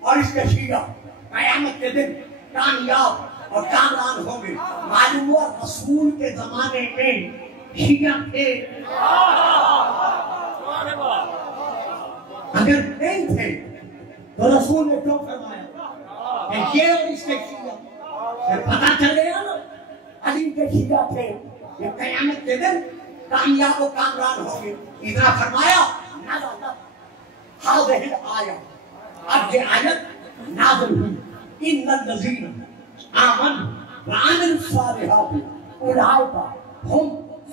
اور اس کے شیعہ قیامت کے دن کامیاب اور کامران ہوں گے۔ معلوم ہوا رسول کے زمانے میں شیعہ تھے، اگر نہیں تھے تو رسول نے کیوں فرمایا کہ یہ اور اس کے شیعہ، پھر پتہ چلے گا نا علی کے شیعہ تھے، یہ قیامت کے دن کامیاب و کامران ہوں گے۔ اتنا فرمایا نازلت ہذہ الآیہ، اب یہ آیت نازل ہوئی، ان الذین آمنوا وعملوا الصالحات اولئک ہم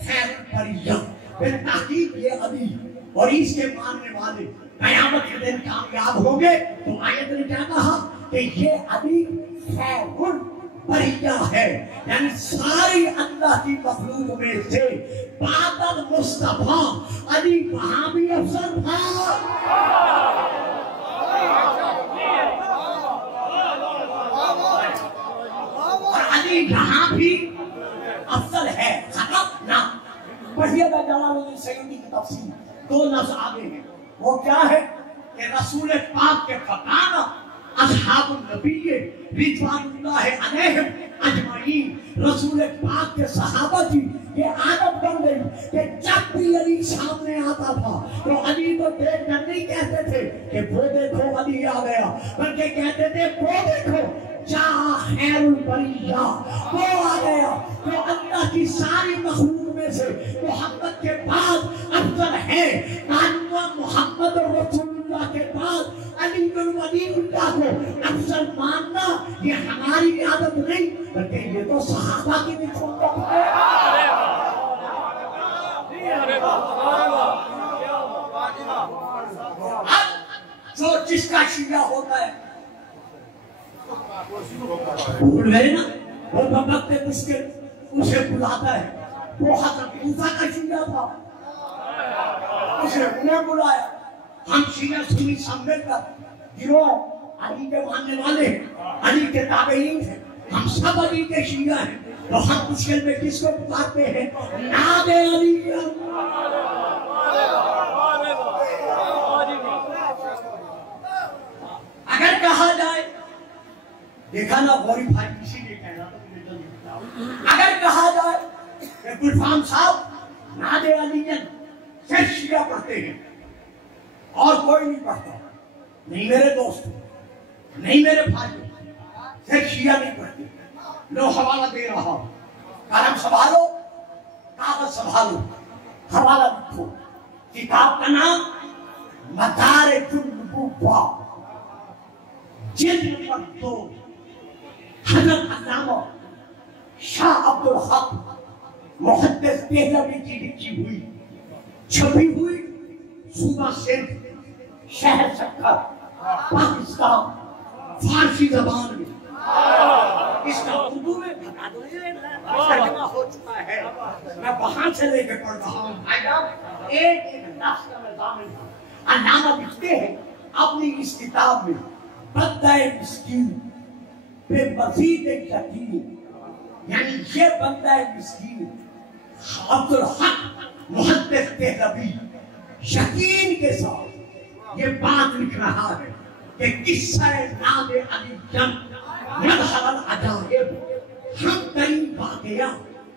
خیر البریہ، بالتحقیق یہ علی اور اس کے ماننے والے قیامت کے دن کامیاب ہوں گے۔ تو آیت نے کیا کہا کہ یہ علی خیر البریہ ہے، یعنی ساری اللہ کی مخلوق میں سے بعد المصطفیٰ علی وہاں بھی افضل تھا۔ علی یہاں بھی افضل ہے، سقط نہ۔ پڑھیے گا جلال الدین سیوطی کی تفسیر، دو لفظ آگے ہیں، وہ کیا ہے کہ رسول پاک کے فقانہ اصحاب النبی رضوان اللہ علیہم اجمعین، رسول پاک کے صحابہ کی یہ عادت بن گئی کہ جب بھی علی سامنے آتا تھا تو علی کو دیکھ کر نہیں کہتے تھے کہ وہ دیکھو علی آ گیا، بلکہ کہتے تھے وہ دیکھو جا خیر البریہ، وہ آ گیا۔ تو اللہ کی ساری مخلوق میں سے محمد کے بعد افضل ہے، کانوا محمد رسول اللہ کے بعد علی بن ولی اللہ کو افضل ماننا یہ ہماری عادت نہیں بلکہ یہ تو صحابہ کی بھی سنت ہے۔ اب جو جس کا شیعہ ہوتا ہے بھول گئے نا، وہ وقت مشکل اسے بلاتا ہے، وہ حضرت موسیٰ کا شیعہ تھا، اسے انہیں بلایا۔ ہم شیعہ سنی سب مل کر گروہ علی کے ماننے والے ہیں، علی کے تابعین ہیں، ہم سب علی کے شیعہ ہیں، تو ہم مشکل میں کس کو پکارتے ہیں؟ ناد علی۔ دیکھا نا غوری بھائی کسی نے کہنا تو مجھے جلدی بتاؤ. اگر کہا جائے کہ گلفام صاحب ناد علیین صرف شیعہ پڑھتے ہیں اور کوئی نہیں پڑھتا، نہیں میرے دوست، نہیں میرے بھائی، صرف شیعہ نہیں پڑھتے. لو حوالہ دے رہا ہوں، قلم سنبھالو، کاغذ سنبھالو، حوالہ لکھو. کتاب کا نام مدارج النبوہ، جلد نمبر 2، حضرت علامہ شاہ عبد الحق محدث دہلوی کی لکھی ہوئی، چھپی ہوئی صوبہ سندھ، شہر سکر، پاکستان، فارسی زبان میں. اس کا اردو میں ترجمہ ہو چکا ہے. میں وہاں سے لے کے پڑھ رہا ہوں. ایک لفظ کا نظام علامہ لکھتے ہیں اپنی اس کتاب میں، بندہ مسکین بے مزید یقین، یعنی یہ بندہ مسکین عبد الحق محدث دہلوی یقین کے ساتھ یہ بات لکھ رہا ہے کہ قصہ ناد علی جنگ مظہر العجائب، ہم ترین واقعہ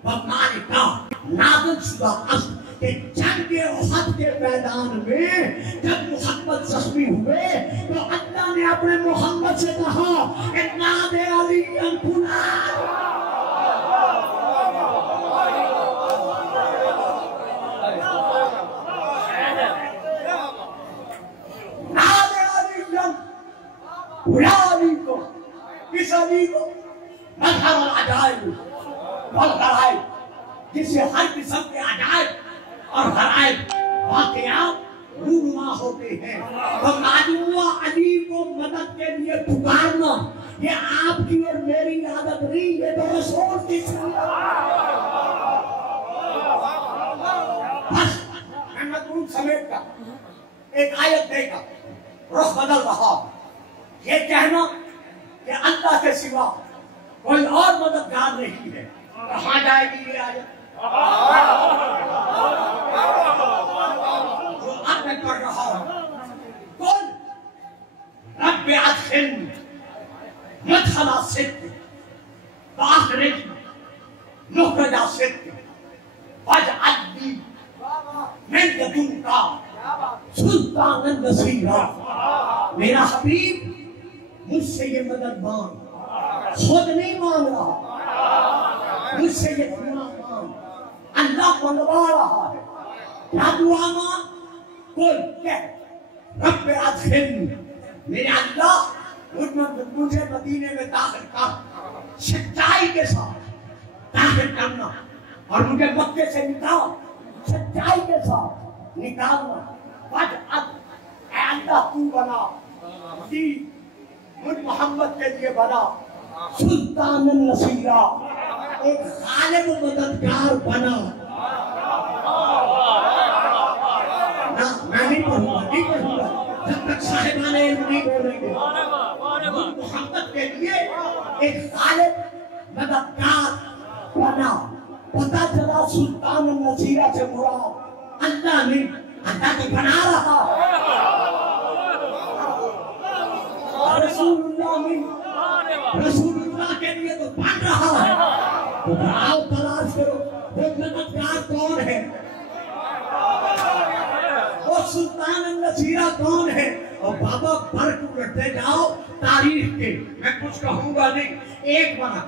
و معرکہ نازل شدہ اصل کہ جنگ احد کے میدان میں جب محمد زخمی ہوئے تو اللہ نے اپنے محمد سے کہا کہ ناد علی انکنا. ناد علی بلا علی کو، کس علی کو؟ مظہر العجائب والغرائب، جس سے ہر قسم کے عجائب اور غرائب واقعات رونما ہوتے ہیں. تو معلوم علی کو مدد کے لیے پکارنا یہ آپ کی اور میری عادت نہیں، یہ تو رسول کی سنت. بس میں مضمون سمیٹ کر ایک آیت دے گا، رخ بدل رہا. یہ کہنا کہ اللہ کے سوا کوئی اور مددگار نہیں ہے، کہاں جائے گی یہ آیت؟ جو اب میں پڑھ رہا ہوں، قل رب ادخلنی مدخل صدق واخرجنی مخرج صدق واجعل لی من لدنک سلطانا نصیرا. میرا حبیب مجھ سے یہ مدد مانگ، خود نہیں مانگ رہا، مجھ سے یہ دعا مانگ، اللہ منوا رہا ہے. کیا دعا مانگ؟ قل کہہ رب ادخلنی، میرے اللہ مجھے مدینے میں داخل کر، سچائی کے ساتھ داخل کرنا، اور مجھے مکے سے نکال، سچائی کے ساتھ نکالنا. واجعل، اے اللہ تو بنا دی مجھ محمد کے لیے بنا سلطان النصیرہ، ایک غالب مددگار بنا. میں نہیں پڑھوں گا، نہیں پڑھوں گا جب تک صاحبان علم نہیں بولیں گے. محمد کے لیے ایک غالب مددگار بنا. پتہ چلا سلطان النصیرہ سے مراد اللہ نہیں، اللہ تو بنا رہا ہے. رسول اللہ نہیں، رسول اللہ کے لیے تو بن رہا ہے. تو آؤ تلاش کرو وہ مددگار کون ہے، وہ سلطان النصیرہ کون ہے. اور بابا فرق کرتے جاؤ تاریخ کے، میں کچھ کہوں گا نہیں. 1 برس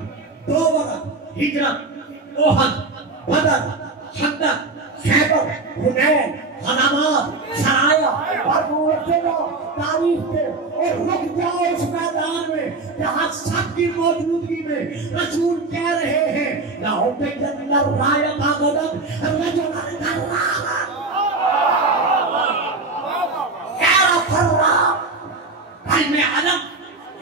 2 برس ہجرت، احد، بدر، خندق، خیبر، حنین، غنیمات، سرایا، فرق کرتے جاؤ تاریخ کے، اور رک جاؤ اس میدان میں جہاں سب کی موجودگی میں رسول کہہ رہے ہیں لَأُعْطِيَنَّ الرَّايَةَ غَدًا رَجُلًا كَرَّامًا. میں علم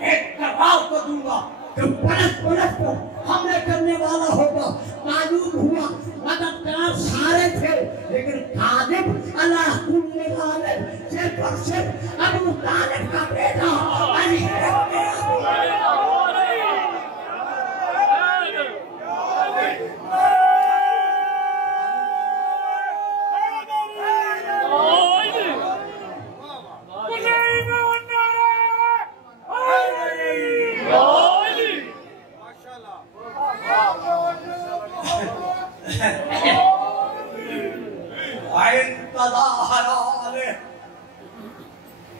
ایک کرباؤ کو دوں گا جو پلٹ پلٹ کر حملے کرنے والا ہوگا. معلوم ہوا مددگار سارے تھے لیکن غالب اللہ کل غالب صرف اور صرف ابو طالب کا بیٹا علی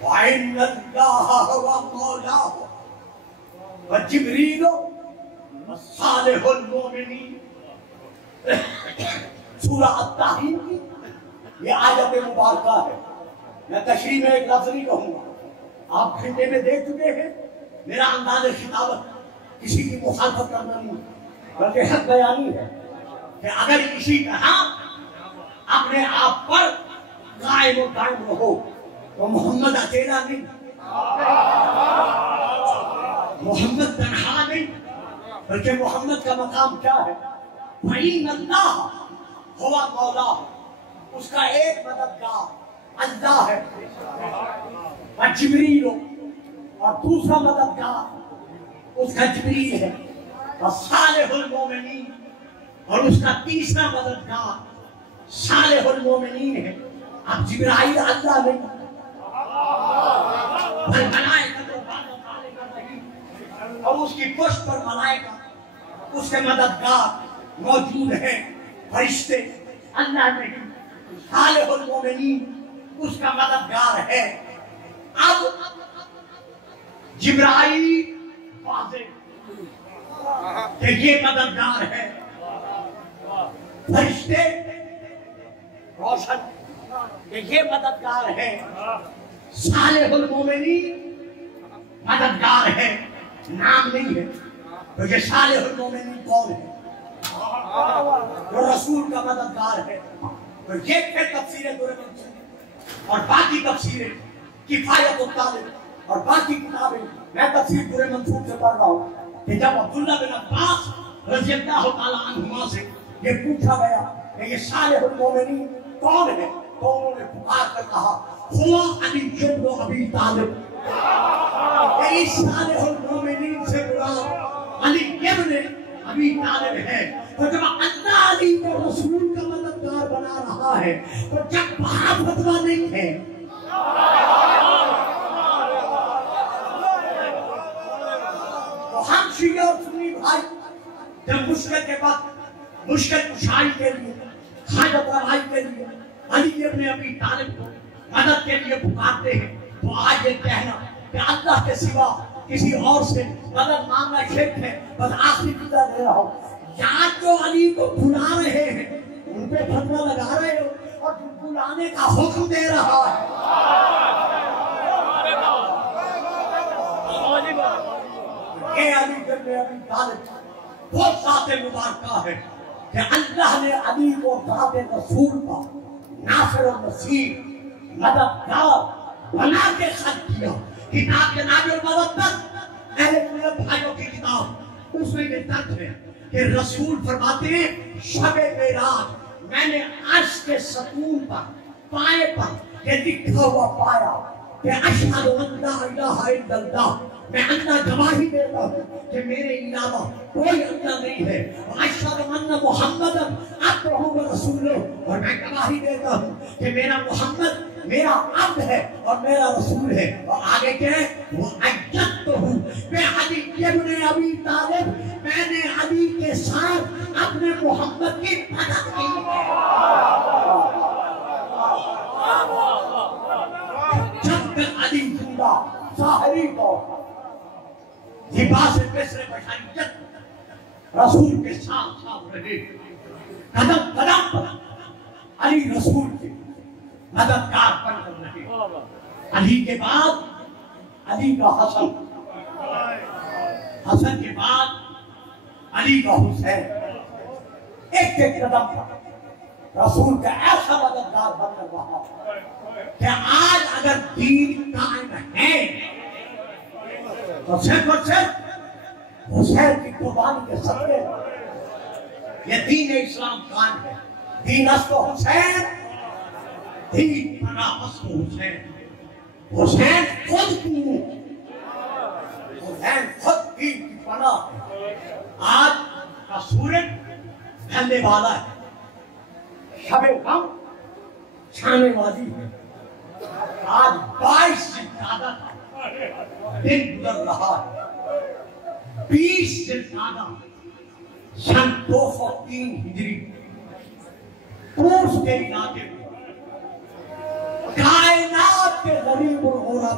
وَإِنَّ اللَّهَ هُوَ مَوْلَاهُ وَجِبْرِيلُ وَصَالِحُ الْمُؤْمِنِينَ۔ سورہ التحریم کی یہ آیت مبارکہ ہے۔ میں تشریح میں ایک لفظ نہیں کہوں گا، آپ گھنٹے میں دیکھ چکے ہیں۔ میرا انداز خطابت کسی کی مخالفت کرنا نہیں بلکہ حق بیانی ہے کہ اگر اسی طرح اپنے آپ پر قائم و دائم رہو تو محمد اکیلا نہیں، محمد تنہا نہیں، بلکہ محمد کا مقام کیا ہے؟ وَإِنَّ اللَّهَ هُوَ مَوْلَاهُ، اس کا ایک مددگار اللہ ہے، وَجِبْرِيلُ، اور دوسرا مددگار اس کا جبریل ہے، وَصَالِحُ الْمُؤْمِنِينَ، اور اس کا تیسرا مددگار صالح المومنین ہے۔ اب جبرائیل اللہ نہیں، اور اس کی پشت پر ملائکہ اس کے مددگار موجود ہیں، فرشتے، اللہ نہیں، صالح المومنین اس کا مددگار ہے۔ اب جبرائیل واضح کہ یہ مددگار ہے، فرشتے روشن کہ یہ مددگار ہے، صالح المومنین مددگار ہے، نام نہیں ہے۔ تو یہ صالح المومنین کون ہے؟ وہ رسول کا مددگار ہے۔ تو یہ پھر تفسیر درر منصور اور باقی تفسیریں کفایت الطالب اور باقی کتابیں میں تفسیر درر منصور سے پڑھ رہا ہوں کہ جب عبداللہ بن عباس رضی اللہ تعالیٰ عنہما سے یہ پوچھا گیا کہ یہ صالح المومنین کون ہے تو انہوں نے پکار کر کہا ہوا علی ابن ابی طالب، یعنی صالح المومنین سے مراد علی ابن ابی طالب ہے۔ تو جب اللہ علی کو رسول کا مددگار بنا رہا ہے تو جب وہاں فتویٰ نہیں ہے، تو ہم شیعہ اور سنی بھائی جب مشکل کے وقت مشکل کشائی کے لیے، حاجت روائی کے لیے علی ابن ابی طالب کو مدد کے لیے پکارتے ہیں تو آج یہ کہنا کہ اللہ کے سوا کسی اور سے مدد مانگنا شرک ہے۔ بس آخری چیزہ دے رہا ہوں، یا جو علی کو بلا رہے ہیں ان پہ فتویٰ لگا رہے ہو اور جو بلانے کا حکم دے رہا ہے، یہ علی ابن ابی طالب وہ ذات مبارکہ ہے کہ اللہ نے علی کو ذات رسول کا ناصر و نصیر مددگار بنا کے خلق کیا۔ کتاب جناب المودت اہل سنت بھائیوں کی کتاب، اس میں یہ درج ہے کہ رسول فرماتے ہیں شب معراج میں نے عرش کے ستون پر پائے پر یہ لکھا ہوا پایا کہ اشہد ان لا الہ الا اللہ، میں اللہ گواہی دیتا ہوں کہ میرے علاوہ کوئی اللہ نہیں ہے، واشہد ان محمد عبدہ و رسولہ، اور میں گواہی دیتا ہوں کہ میرا محمد میرا عبد ہے اور میرا رسول ہے۔ اور آگے کیا ہے؟ وَأَيَّدتُّهُ بِعَلِيِّ ابْنِ أَبِي طالب، میں نے علی کے ساتھ اپنے محمد کی مدد کی۔ جب تک علی زندہ ظاہری طور پر لباس مصر بشریت رسول کے ساتھ رہے، قدم قدم پر علی رسول کے مددگار بن کر رہے۔ علی کے بعد علی کا حسن، حسن کے بعد علی کا حسین، ایک ایک قدم پر رسول کا ایسا مددگار بن کر رہا کہ آج اگر دین قائم ہے تو صرف اور صرف حسین کی قربانی کے صدقے یہ دین اسلام قائم ہے۔ دین است و حسین، دین پناہ است و حسین، حسین خود دین ہے، حسین خود دین کی پناہ ہے۔ آج کا سورج ڈھلنے والا ہے، شب غم چھانے والی ہے۔ آج 22 ذوالقعدہ کا دن گزر رہا ہے، 20 ذوالقعدہ سن 203 ہجری، طوس کے علاقے میں کائنات کے غریب الغرباء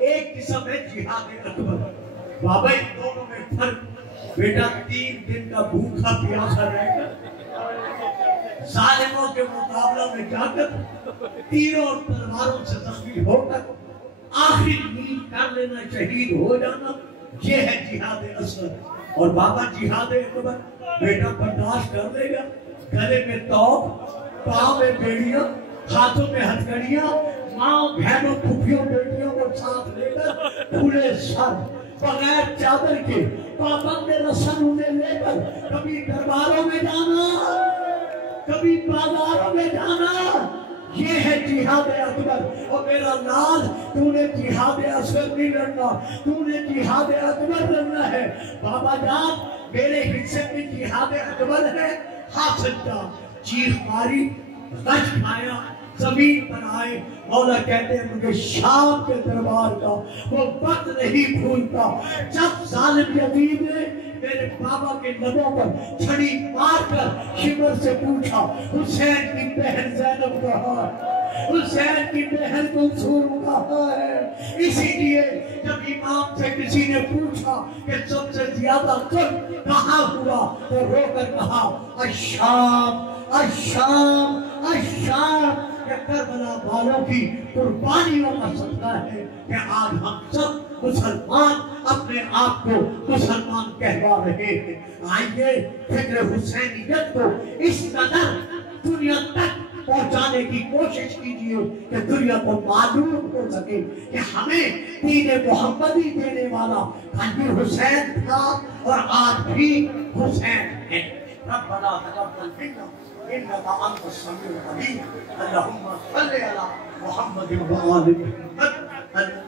ایک قسم ہے جہاد اکبر. بابا ان دونوں میں فرق. بیٹا 3 دن کا بھوکا پیاسا رہے گا, ظالموں کے مقابلہ میں جا کر تیروں اور تلواروں سے زخمی ہو کر آخری نیند کر لینا, شہید ہو جانا, یہ ہے جہاد اصغر. اور بابا جہاد اکبر بیٹا برداشت کر لے گا. گلے میں توپ, پاؤں میں بیڑیاں, ہاتھوں میں ہتھکڑیاں, ماں بہنوں پھوپھیوں بیٹیوں کو ساتھ لے کر کھلے سر بغیر چادر کے پابند رسن انہیں لے کر کبھی درباروں میں جانا, کبھی بازاروں میں جانا. یہ ہے جہاد اکبر. اور میرا لال, تو نے جہاد اصغر نہیں لڑنا, تو نے جہاد اکبر لڑنا ہے. بابا جان میرے حصے میں جہاد اکبر ہے. حاصل کا چیخ ماری, غش کھایا, زمین پر آئے. مولا کہتے ہیں مجھے شام کے دربار کا وہ وقت نہیں بھولتا جب ظالم یزید نے میرے بابا کے لبوں پر چھڑی مار کر شمر سے پوچھا حسین کی بہن زینب کہاں ہے, حسین کی بہن منصور کہاں ہے. اسی لیے جب امام سے کسی نے پوچھا کہ سب سے زیادہ قتل کہاں ہوا تو رو کر کہا الشام الشام الشام. کہ کربلا والوں کی قربانیوں کا صدقہ ہے کہ آج ہم سب مسلمان اپنے آپ کو مسلمان کہوا رہے ہیں. آئیے فکر حسینیت کو اس قدر دنیا تک پہنچانے کی کوشش کیجیے کہ دنیا کو معلوم ہو سکے کہ ہمیں دین محمدی دینے والا کل بھی حسین تھا اور آج بھی حسین ہے. ربنا تقبل منا انك انت السميع العليم. اللهم صل على محمد وآل محمد.